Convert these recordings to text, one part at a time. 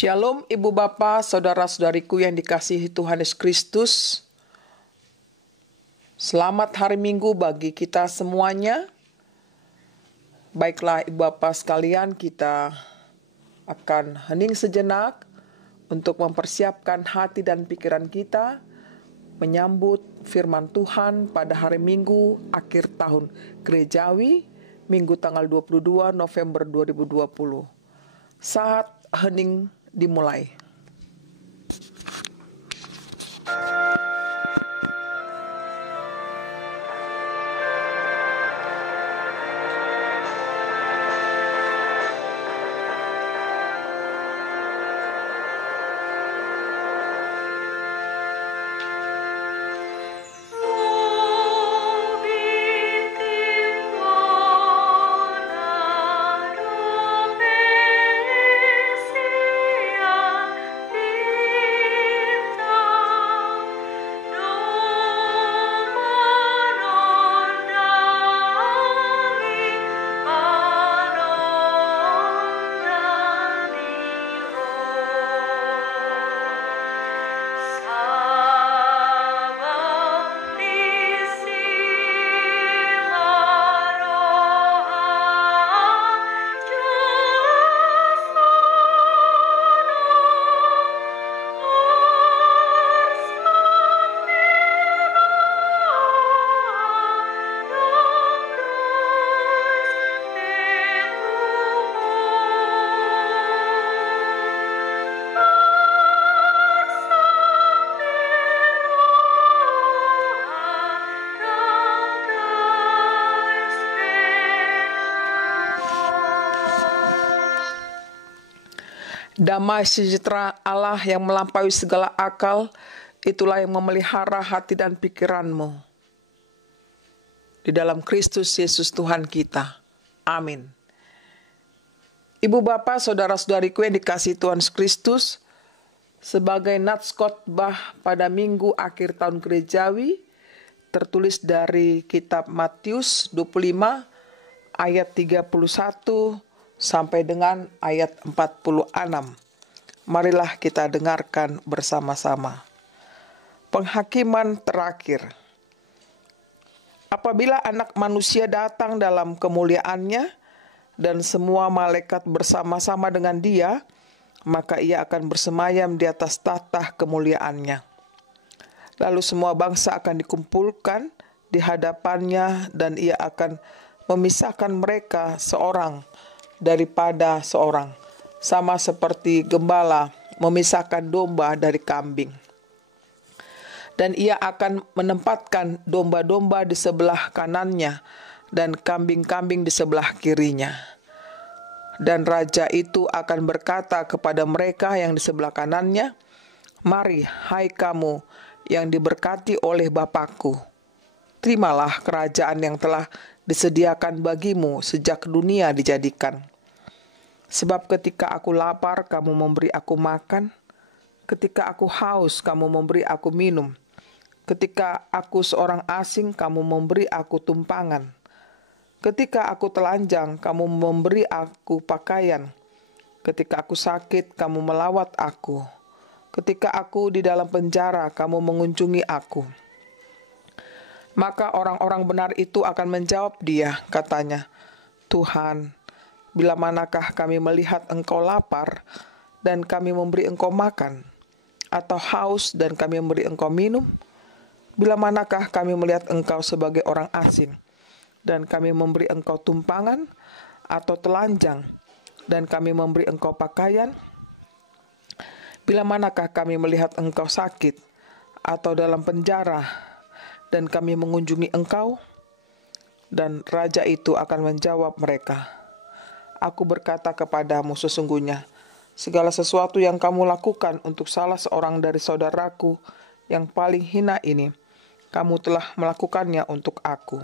Shalom Ibu Bapa, Saudara-saudariku yang dikasihi Tuhan Yesus Kristus. Selamat hari Minggu bagi kita semuanya. Baiklah Ibu Bapa sekalian, kita akan hening sejenak untuk mempersiapkan hati dan pikiran kita menyambut firman Tuhan pada hari Minggu akhir tahun gerejawi, Minggu tanggal 22 November 2020. Saat hening dimulai. Damai sejahtera Allah yang melampaui segala akal, itulah yang memelihara hati dan pikiranmu. Di dalam Kristus Yesus Tuhan kita. Amin. Ibu Bapa, Saudara-saudariku yang dikasihi Tuhan Yesus Kristus, sebagai nats khotbah pada minggu akhir tahun gerejawi, tertulis dari kitab Matius 25 ayat 31 sampai dengan ayat 46. Marilah kita dengarkan bersama-sama. Penghakiman terakhir. Apabila Anak Manusia datang dalam kemuliaannya dan semua malaikat bersama-sama dengan Dia, maka Ia akan bersemayam di atas tahta kemuliaannya. Lalu semua bangsa akan dikumpulkan di hadapannya dan Ia akan memisahkan mereka seorang daripada seorang, sama seperti gembala memisahkan domba dari kambing. Dan Ia akan menempatkan domba-domba di sebelah kanannya dan kambing-kambing di sebelah kirinya. Dan raja itu akan berkata kepada mereka yang di sebelah kanannya, "Mari, hai kamu yang diberkati oleh Bapakku, terimalah kerajaan yang telah disediakan bagimu sejak dunia dijadikan. Sebab ketika aku lapar, kamu memberi aku makan. Ketika aku haus, kamu memberi aku minum. Ketika aku seorang asing, kamu memberi aku tumpangan. Ketika aku telanjang, kamu memberi aku pakaian. Ketika aku sakit, kamu melawat aku. Ketika aku di dalam penjara, kamu mengunjungi aku." Maka orang-orang benar itu akan menjawab Dia, katanya, "Tuhan, bila manakah kami melihat Engkau lapar dan kami memberi Engkau makan, atau haus dan kami memberi Engkau minum? Bila manakah kami melihat Engkau sebagai orang asing dan kami memberi Engkau tumpangan, atau telanjang dan kami memberi Engkau pakaian? Bila manakah kami melihat Engkau sakit atau dalam penjara dan kami mengunjungi Engkau?" Dan raja itu akan menjawab mereka, "Aku berkata kepadamu sesungguhnya, segala sesuatu yang kamu lakukan untuk salah seorang dari saudaraku yang paling hina ini, kamu telah melakukannya untuk aku."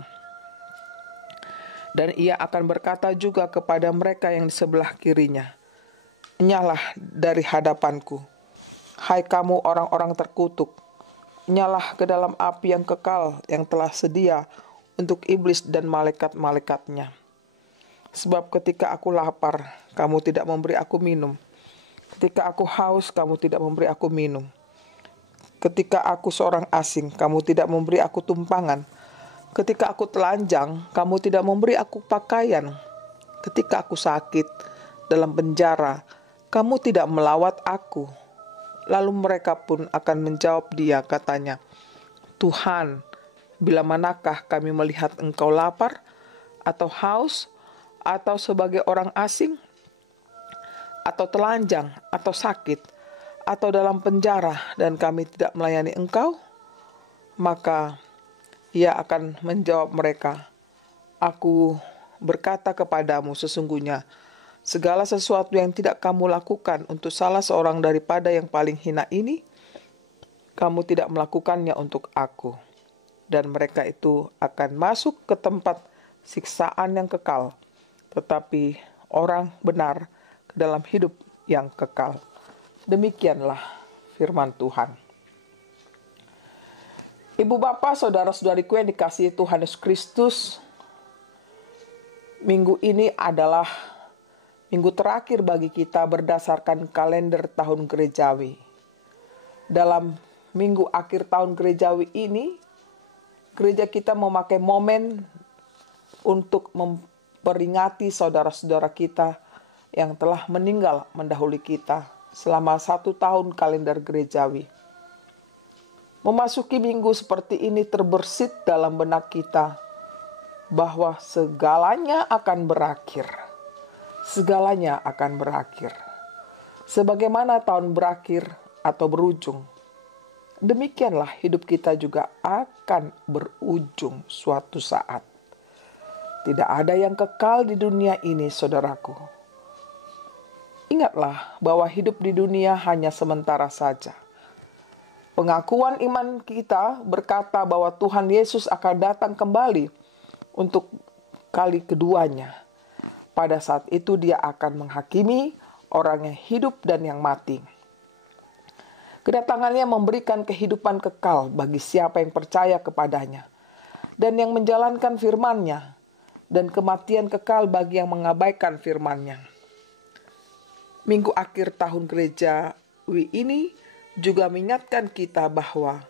Dan Ia akan berkata juga kepada mereka yang di sebelah kirinya, "Enyahlah dari hadapanku, hai kamu orang-orang terkutuk, enyahlah ke dalam api yang kekal yang telah sedia untuk iblis dan malaikat-malaikatnya. Sebab ketika aku lapar, kamu tidak memberi aku minum. Ketika aku haus, kamu tidak memberi aku minum. Ketika aku seorang asing, kamu tidak memberi aku tumpangan. Ketika aku telanjang, kamu tidak memberi aku pakaian. Ketika aku sakit dalam penjara, kamu tidak melawat aku. Lalu mereka pun akan menjawab dia, katanya, Tuhan, bila manakah kami melihat engkau lapar, atau haus, atau sebagai orang asing, atau telanjang, atau sakit, atau dalam penjara, dan kami tidak melayani engkau? Maka ia akan menjawab mereka, Aku berkata kepadamu, sesungguhnya segala sesuatu yang tidak kamu lakukan untuk salah seorang daripada yang paling hina ini, kamu tidak melakukannya untuk aku. Dan mereka itu akan masuk ke tempat siksaan yang kekal, tetapi orang benar ke dalam hidup yang kekal. Demikianlah firman Tuhan. Ibu bapak, saudara-saudariku yang dikasihi Tuhan Yesus Kristus, minggu ini adalah minggu terakhir bagi kita berdasarkan kalender tahun gerejawi. Dalam minggu akhir tahun gerejawi ini, gereja kita memakai momen untuk memperingati saudara-saudara kita yang telah meninggal mendahului kita selama 1 tahun kalender gerejawi. Memasuki minggu seperti ini terbersit dalam benak kita bahwa segalanya akan berakhir. Segalanya akan berakhir. Sebagaimana tahun berakhir atau berujung, demikianlah hidup kita juga akan berujung suatu saat. Tidak ada yang kekal di dunia ini, saudaraku. Ingatlah bahwa hidup di dunia hanya sementara saja. Pengakuan iman kita berkata bahwa Tuhan Yesus akan datang kembali untuk kali keduanya. Pada saat itu dia akan menghakimi orang yang hidup dan yang mati. Kedatangannya memberikan kehidupan kekal bagi siapa yang percaya kepadanya dan yang menjalankan firman-Nya, dan kematian kekal bagi yang mengabaikan firman-Nya. Minggu akhir tahun gerejawi ini juga mengingatkan kita bahwa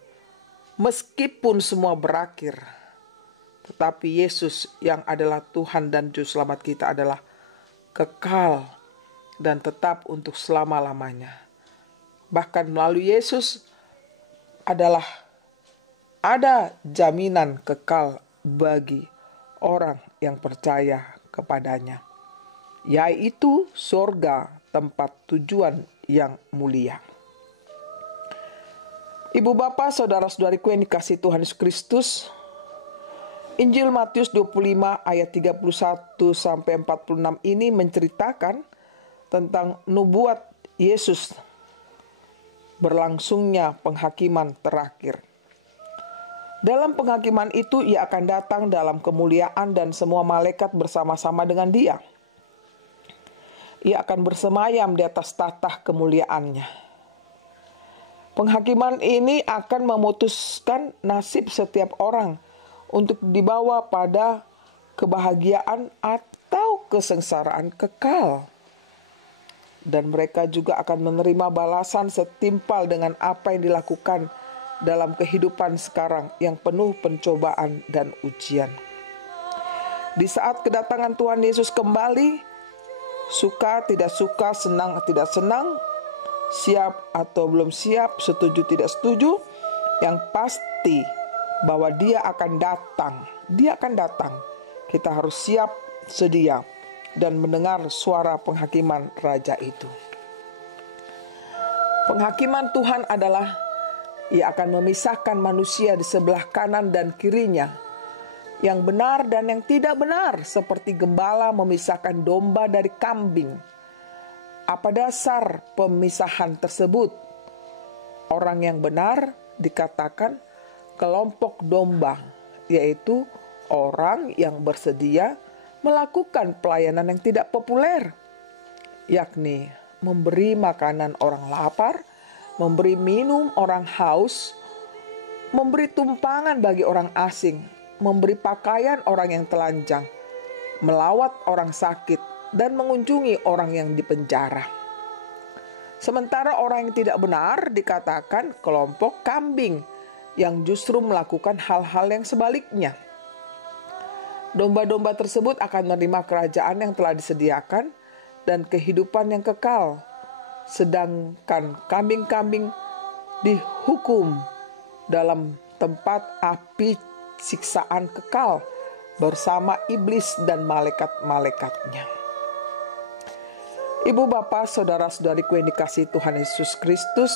meskipun semua berakhir, tetapi Yesus yang adalah Tuhan dan Juru Selamat kita adalah kekal dan tetap untuk selama-lamanya. Bahkan melalui Yesus ada jaminan kekal bagi orang yang percaya kepadanya, yaitu surga, tempat tujuan yang mulia. Ibu bapak, saudara-saudariku yang dikasihi Tuhan Yesus Kristus, Injil Matius 25 ayat 31 sampai 46 ini menceritakan tentang nubuat Yesus berlangsungnya penghakiman terakhir. Dalam penghakiman itu ia akan datang dalam kemuliaan dan semua malaikat bersama-sama dengan dia. Ia akan bersemayam di atas tahta kemuliaannya. Penghakiman ini akan memutuskan nasib setiap orang untuk dibawa pada kebahagiaan atau kesengsaraan kekal. Dan mereka juga akan menerima balasan setimpal dengan apa yang dilakukan dalam kehidupan sekarang yang penuh pencobaan dan ujian. Di saat kedatangan Tuhan Yesus kembali, suka tidak suka, senang tidak senang, siap atau belum siap, setuju tidak setuju, yang pasti bahwa dia akan datang. Dia akan datang. Kita harus siap, sedia, dan mendengar suara penghakiman Raja itu. Penghakiman Tuhan adalah ia akan memisahkan manusia di sebelah kanan dan kirinya, yang benar dan yang tidak benar, seperti gembala memisahkan domba dari kambing. Apa dasar pemisahan tersebut? Orang yang benar dikatakan kelompok domba, yaitu orang yang bersedia melakukan pelayanan yang tidak populer, yakni memberi makanan orang lapar, memberi minum orang haus, memberi tumpangan bagi orang asing, memberi pakaian orang yang telanjang, melawat orang sakit, dan mengunjungi orang yang dipenjara. Sementara orang yang tidak benar dikatakan kelompok kambing yang justru melakukan hal-hal yang sebaliknya. Domba-domba tersebut akan menerima kerajaan yang telah disediakan dan kehidupan yang kekal, sedangkan kambing-kambing dihukum dalam tempat api siksaan kekal bersama iblis dan malaikat-malaikatnya. Ibu bapak, saudara-saudariku yang dikasihi Tuhan Yesus Kristus,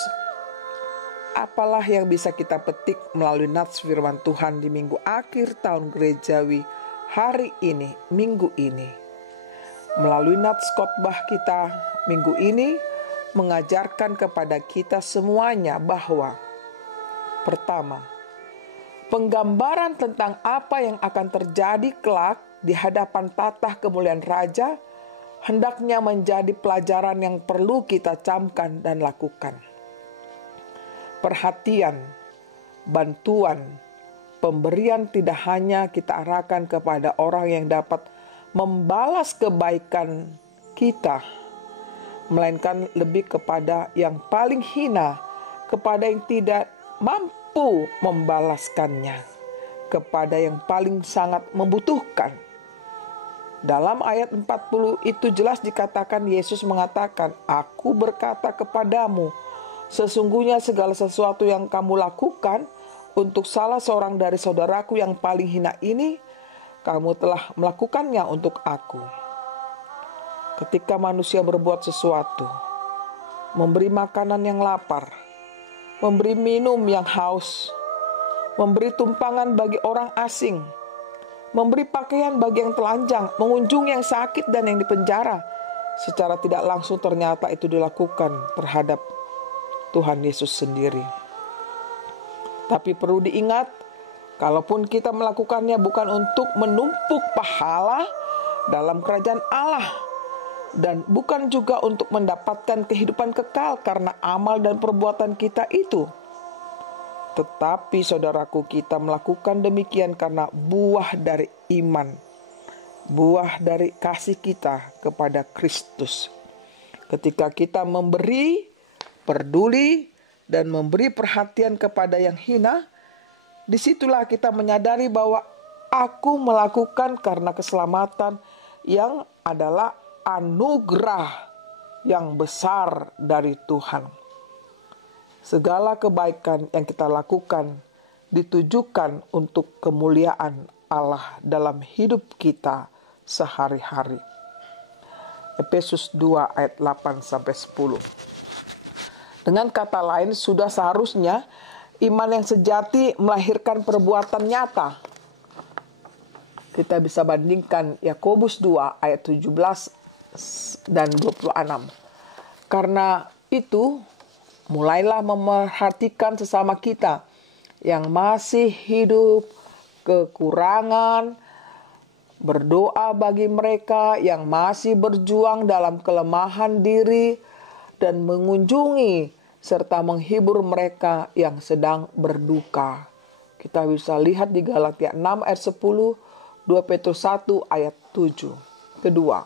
apalah yang bisa kita petik melalui nats firman Tuhan di minggu akhir tahun gerejawi hari ini, minggu ini? Melalui nats khotbah kita minggu ini mengajarkan kepada kita semuanya bahwa pertama, penggambaran tentang apa yang akan terjadi kelak di hadapan tatah kemuliaan Raja hendaknya menjadi pelajaran yang perlu kita camkan dan lakukan. Perhatian, bantuan, pemberian tidak hanya kita arahkan kepada orang yang dapat membalas kebaikan kita, melainkan lebih kepada yang paling hina, kepada yang tidak mampu membalaskannya, kepada yang paling sangat membutuhkan. Dalam ayat 40 itu jelas dikatakan, Yesus mengatakan, "Aku berkata kepadamu, sesungguhnya segala sesuatu yang kamu lakukan untuk salah seorang dari saudaraku yang paling hina ini, kamu telah melakukannya untuk aku." Ketika manusia berbuat sesuatu, memberi makanan yang lapar, memberi minum yang haus, memberi tumpangan bagi orang asing, memberi pakaian bagi yang telanjang, mengunjungi yang sakit dan yang dipenjara, secara tidak langsung ternyata itu dilakukan terhadap Tuhan Yesus sendiri. Tapi perlu diingat, kalaupun kita melakukannya bukan untuk menumpuk pahala dalam kerajaan Allah, dan bukan juga untuk mendapatkan kehidupan kekal karena amal dan perbuatan kita itu. Tetapi saudaraku, kita melakukan demikian karena buah dari iman, buah dari kasih kita kepada Kristus. Ketika kita memberi, peduli, dan memberi perhatian kepada yang hina, disitulah kita menyadari bahwa aku melakukan karena keselamatan yang adalah anugerah yang besar dari Tuhan. Segala kebaikan yang kita lakukan ditujukan untuk kemuliaan Allah dalam hidup kita sehari-hari. Efesus 2 ayat 8-10. Dengan kata lain, sudah seharusnya iman yang sejati melahirkan perbuatan nyata. Kita bisa bandingkan Yakobus 2 ayat 17 dan 26. Karena itu, mulailah memerhatikan sesama kita yang masih hidup kekurangan, berdoa bagi mereka yang masih berjuang dalam kelemahan diri, dan mengunjungi serta menghibur mereka yang sedang berduka. Kita bisa lihat di Galatia 6 ayat 10, 2 Petrus 1 ayat 7. Kedua,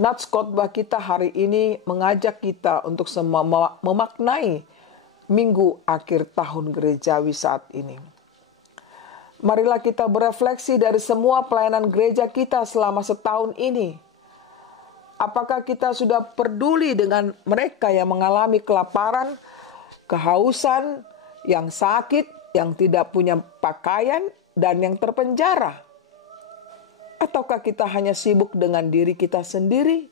nats khotbah kita hari ini mengajak kita untuk semua memaknai minggu akhir tahun gerejawi saat ini. Marilah kita berefleksi dari semua pelayanan gereja kita selama setahun ini. Apakah kita sudah peduli dengan mereka yang mengalami kelaparan, kehausan, yang sakit, yang tidak punya pakaian, dan yang terpenjara? Ataukah kita hanya sibuk dengan diri kita sendiri?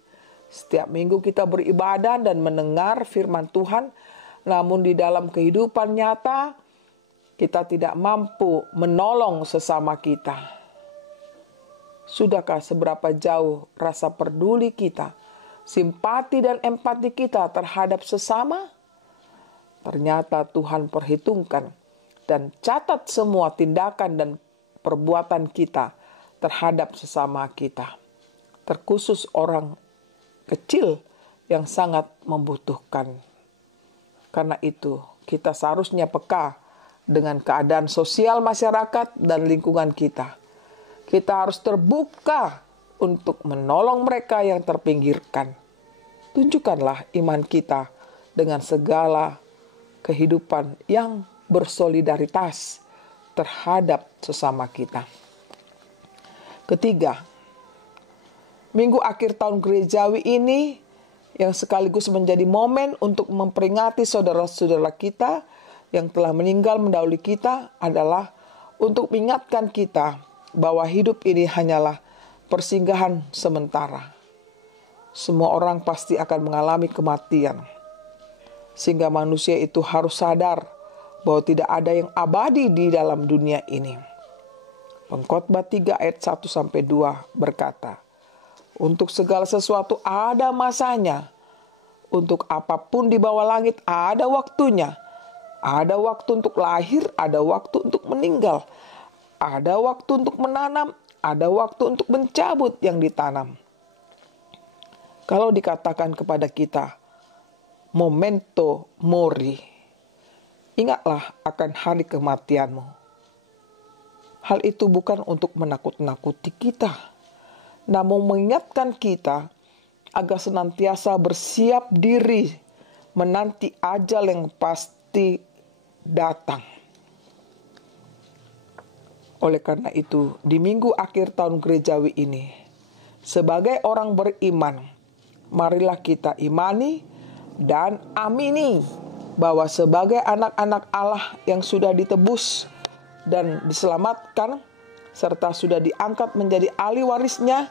Setiap minggu kita beribadah dan mendengar firman Tuhan, namun di dalam kehidupan nyata kita tidak mampu menolong sesama kita. Sudahkah seberapa jauh rasa peduli kita, simpati dan empati kita terhadap sesama? Ternyata Tuhan perhitungkan dan catat semua tindakan dan perbuatan kita terhadap sesama kita, terkhusus orang kecil yang sangat membutuhkan. Karena itu, kita seharusnya peka dengan keadaan sosial masyarakat dan lingkungan kita. Kita harus terbuka untuk menolong mereka yang terpinggirkan. Tunjukkanlah iman kita dengan segala kehidupan yang bersolidaritas terhadap sesama kita. Ketiga, minggu akhir tahun gerejawi ini yang sekaligus menjadi momen untuk memperingati saudara-saudara kita yang telah meninggal mendahului kita adalah untuk mengingatkan kita bahwa hidup ini hanyalah persinggahan sementara. Semua orang pasti akan mengalami kematian. Sehingga manusia itu harus sadar bahwa tidak ada yang abadi di dalam dunia ini. Pengkhotbah 3 ayat 1-2 berkata, untuk segala sesuatu ada masanya. Untuk apapun di bawah langit ada waktunya. Ada waktu untuk lahir, ada waktu untuk meninggal. Ada waktu untuk menanam, ada waktu untuk mencabut yang ditanam. Kalau dikatakan kepada kita, memento mori, ingatlah akan hari kematianmu. Hal itu bukan untuk menakut-nakuti kita, namun mengingatkan kita agar senantiasa bersiap diri menanti ajal yang pasti datang. Oleh karena itu, di minggu akhir tahun gerejawi ini, sebagai orang beriman, marilah kita imani dan amini bahwa sebagai anak-anak Allah yang sudah ditebus dan diselamatkan, serta sudah diangkat menjadi ahli warisnya,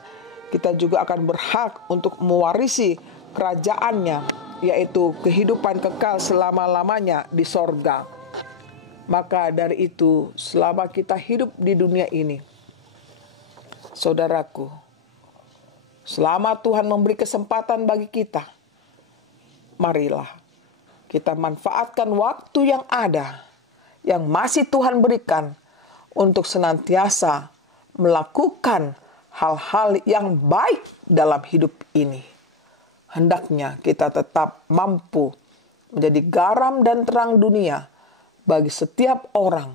kita juga akan berhak untuk mewarisi kerajaannya, yaitu kehidupan kekal selama-lamanya di sorga. Maka dari itu, selama kita hidup di dunia ini, saudaraku, selama Tuhan memberi kesempatan bagi kita, marilah kita manfaatkan waktu yang ada, yang masih Tuhan berikan, untuk senantiasa melakukan hal-hal yang baik dalam hidup ini. Hendaknya kita tetap mampu menjadi garam dan terang dunia bagi setiap orang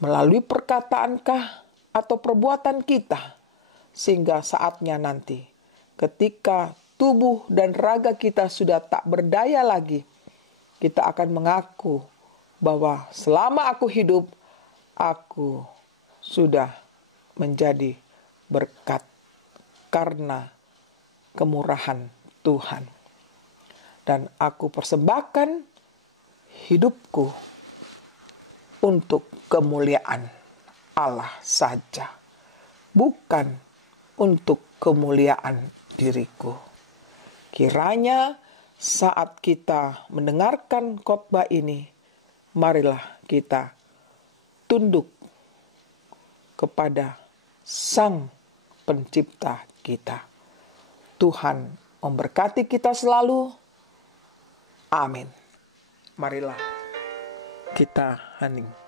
melalui perkataankah atau perbuatan kita, sehingga saatnya nanti ketika tubuh dan raga kita sudah tak berdaya lagi, kita akan mengaku bahwa selama aku hidup, aku sudah menjadi berkat karena kemurahan Tuhan. Dan aku persembahkan hidupku untuk kemuliaan Allah saja, bukan untuk kemuliaan diriku. Kiranya saat kita mendengarkan khotbah ini, marilah kita tunduk kepada Sang Pencipta kita. Tuhan memberkati kita selalu. Amin. Marilah kita hening.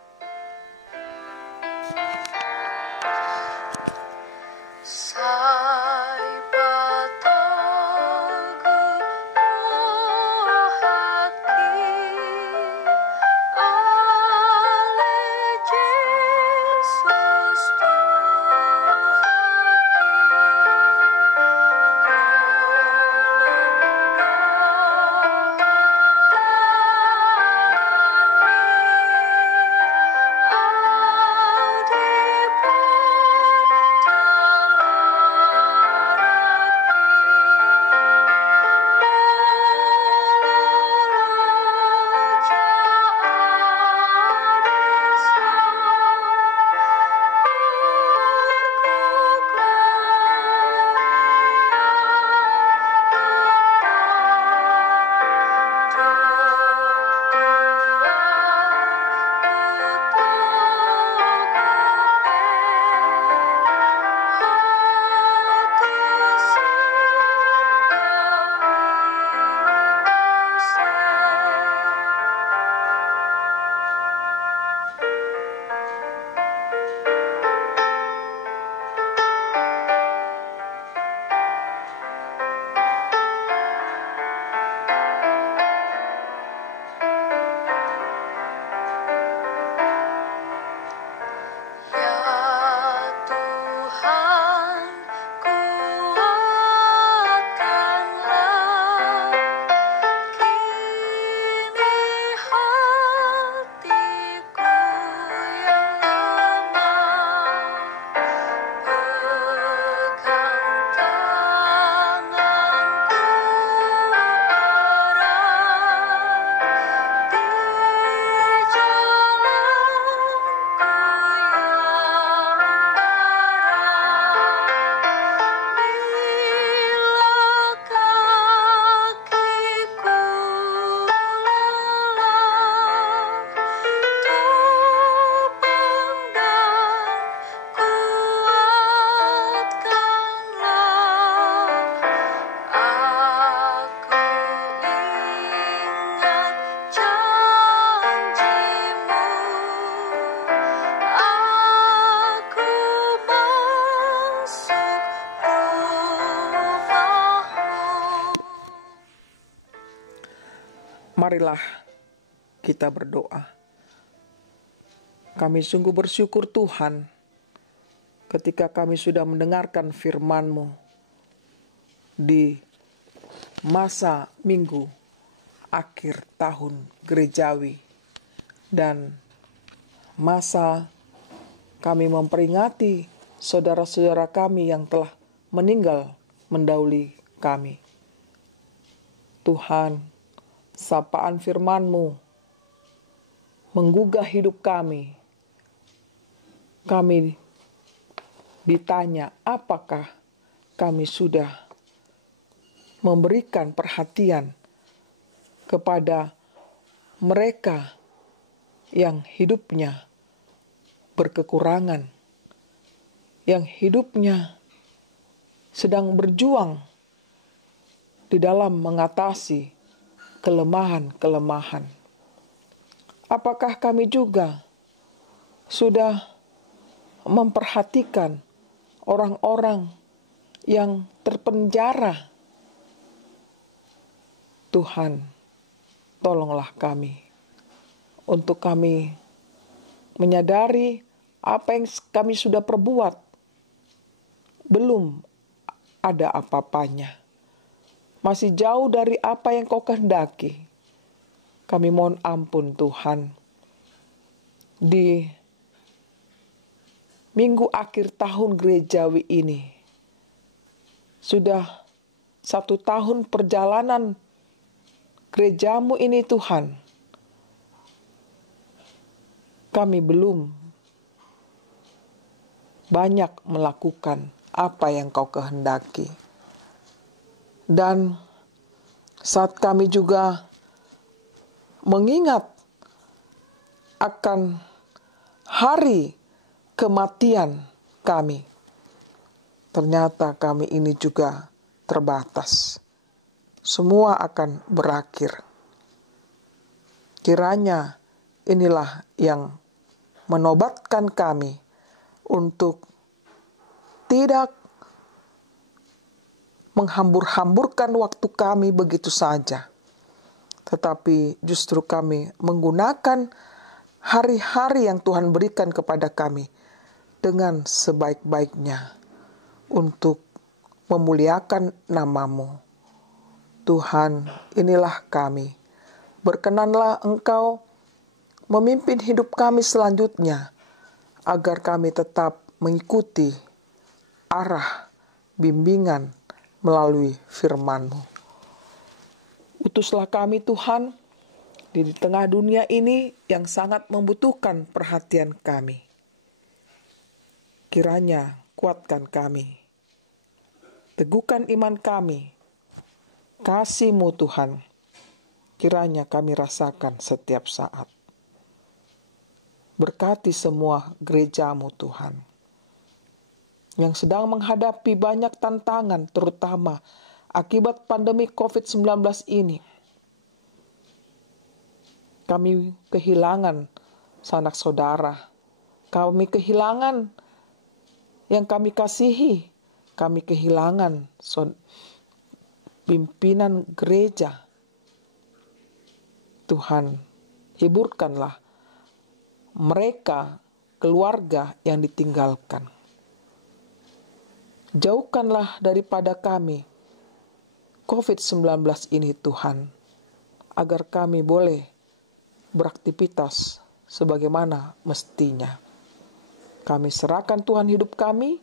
Marilah kita berdoa. Kami sungguh bersyukur Tuhan ketika kami sudah mendengarkan firman-Mu di masa minggu akhir tahun gerejawi dan masa kami memperingati saudara-saudara kami yang telah meninggal mendahului kami. Tuhan, sapaan firman-Mu menggugah hidup kami. Kami ditanya apakah kami sudah memberikan perhatian kepada mereka yang hidupnya berkekurangan, yang hidupnya sedang berjuang di dalam mengatasi kelemahan-kelemahan. Apakah kami juga sudah memperhatikan orang-orang yang terpenjara? Tuhan, tolonglah kami untuk kami menyadari apa yang kami sudah perbuat belum ada apa-apanya. Masih jauh dari apa yang Kau kehendaki. Kami mohon ampun Tuhan. Di minggu akhir tahun gerejawi ini, sudah 1 tahun perjalanan gerejamu ini Tuhan, kami belum banyak melakukan apa yang Kau kehendaki. Dan saat kami juga mengingat akan hari kematian kami, ternyata kami ini juga terbatas. Semua akan berakhir. Kiranya inilah yang menobatkan kami untuk tidak menghambur-hamburkan waktu kami begitu saja, tetapi justru kami menggunakan hari-hari yang Tuhan berikan kepada kami dengan sebaik-baiknya untuk memuliakan nama-Mu. Tuhan, inilah kami. Berkenanlah Engkau memimpin hidup kami selanjutnya, agar kami tetap mengikuti arah bimbingan melalui firman-Mu. Utuslah kami Tuhan di tengah dunia ini yang sangat membutuhkan perhatian kami. Kiranya kuatkan kami, teguhkan iman kami, kasih-Mu Tuhan, kiranya kami rasakan setiap saat. Berkati semua gereja-Mu Tuhan, yang sedang menghadapi banyak tantangan, terutama akibat pandemi COVID-19 ini. Kami kehilangan sanak saudara, kami kehilangan yang kami kasihi, kami kehilangan pimpinan gereja. Tuhan, hiburkanlah mereka, keluarga yang ditinggalkan. Jauhkanlah daripada kami COVID-19 ini Tuhan, agar kami boleh beraktivitas sebagaimana mestinya. Kami serahkan Tuhan hidup kami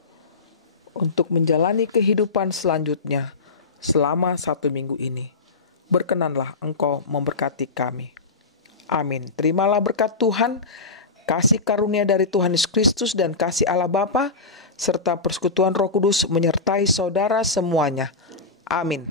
untuk menjalani kehidupan selanjutnya selama 1 minggu ini. Berkenanlah Engkau memberkati kami. Amin. Terimalah berkat Tuhan, kasih karunia dari Tuhan Yesus Kristus dan kasih Allah Bapa serta persekutuan Roh Kudus menyertai saudara semuanya. Amin.